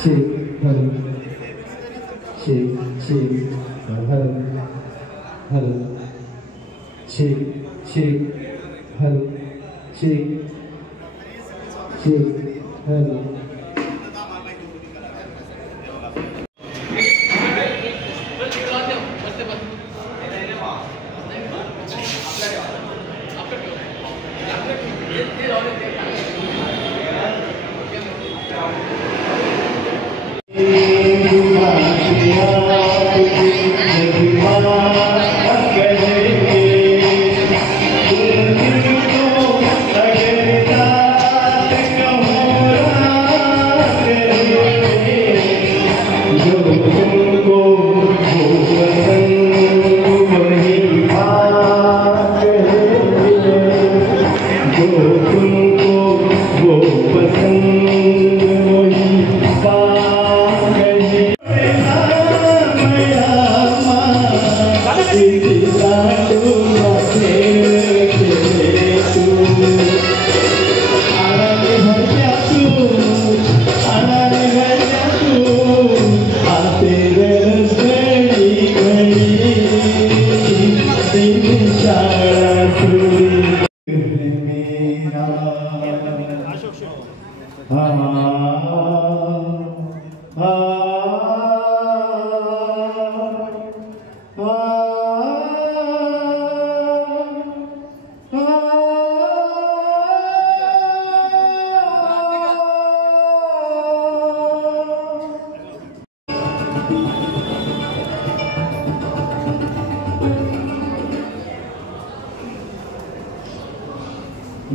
shake, hello, shake, shake, hello, hello, shake, shake, hello, shake, shake, hello.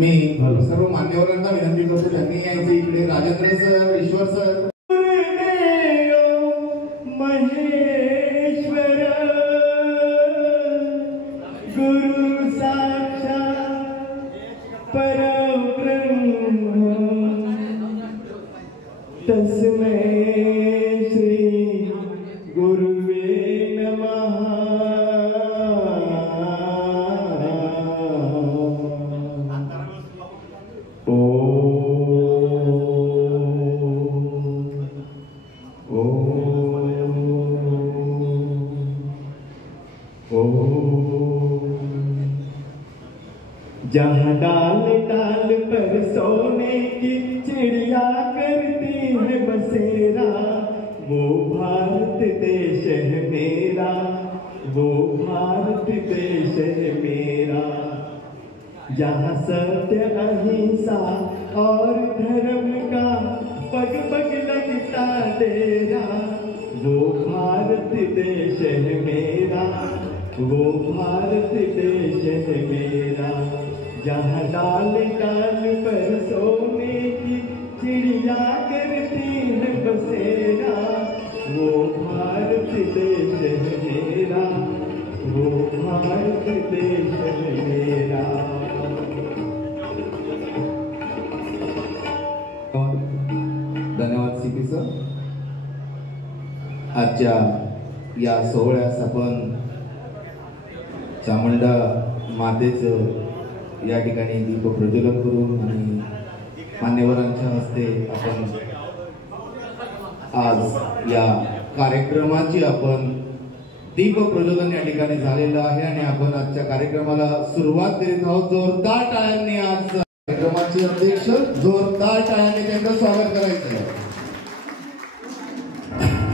मी सर्व मान्यवरांना विनंती करतो त्यांनी यायचे इकडे. राजेंद्र सर, ईश्वर सर. महेश्वर गुरु साक्षात परब्रह्म तस्मै श्री गुरुवे नमः. जहाँ डाल डाल पर सोने की चिड़िया करती है बसेरा, वो भारत देश है मेरा, वो भारत देश है मेरा. जहाँ सत्य अहिंसा और धर्म का पग पग लगता डेरा, वो भारत देश है मेरा, वो भारत देश है मेरा. जहाँ डाल डाल पर सोने की चिड़िया करती है बसेरा, वो भारत देश है मेरा, वो भारत देश है मेरा. धन्यवाद सीपी सर. आजच्या या सोहळ्यास आपण चामुंडा मातेचं या ठिकाणी दीप प्रज्वलन करून आणि मान्यवरांच्या हस्ते आपण आज या कार्यक्रमाची आपण दीप प्रज्वलन या ठिकाणी झालेलं आहे आणि आपण आजच्या कार्यक्रमाला सुरुवात करीत आहोत. जोरदार टाळ्यांनी आज कार्यक्रमाचे अध्यक्ष जोरदार टाळ्यांनी त्यांचं स्वागत करायचं.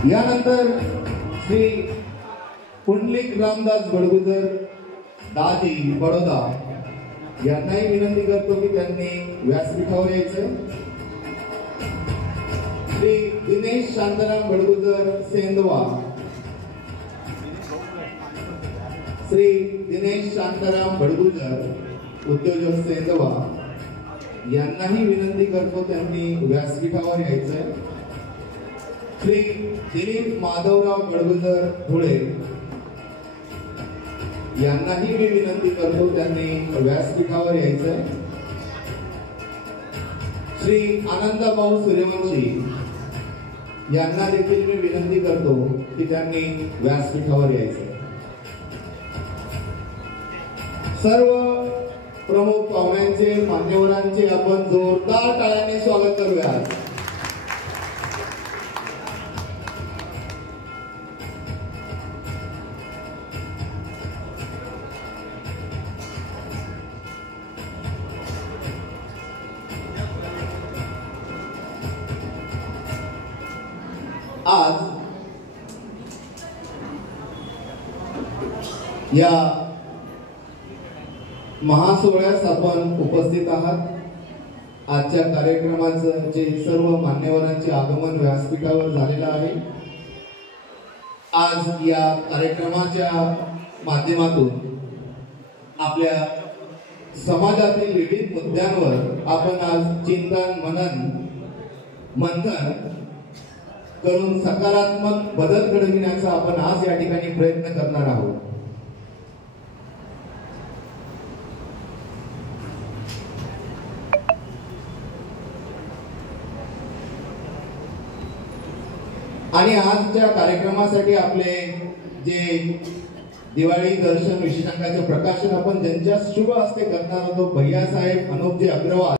यानंतर श्री पुंडलिक रामदास बडगुजर दाजी बडोदा यांनाही विनंती करतो की त्यांनी व्यासपीठावर यायचं. श्री दिनेश शांताराम बडगुजर सेंदवा, श्री दिनेश शांताराम बडगुजर उद्योजक सेंदवा यांनाही विनंती करतो त्यांनी व्यासपीठावर यायचं. श्री दिलीप माधवराव बडगुजर धुळे यांनाही मी विनंती करतो त्यांनी व्यासपीठावर यायचं. श्री आनंदभाऊ सूर्यवंशी यांना देखील मी विनंती करतो की त्यांनी व्यासपीठावर यायचं. सर्व प्रमुख पाहुण्यांचे मान्यवरांचे आपण जोरदार टाळ्यांनी स्वागत करूया. आज या महासोहळ्यास आपण उपस्थित आहात। आजच्या कार्यक्रमाचं जे सर्व मान्यवरांचे आगमन व्यासपीठावर झालेलं आहे। आज या कार्यक्रमाच्या माध्यमातून आपल्या समाजातील विविध मुद्द्यांवर आपण आज चिंतन मंथन करून सकारात्मक बदल घडविण्याचा आपण आज या ठिकाणी प्रयत्न करणार आहोत। आणि आजच्या कार्यक्रमासाठी आपले जे दिवाळी दर्शन विशेषांकाचे प्रकाशन आपण ज्यांच्या शुभ हस्ते करणार होतो भैयासाहेब अनुपजी अग्रवाल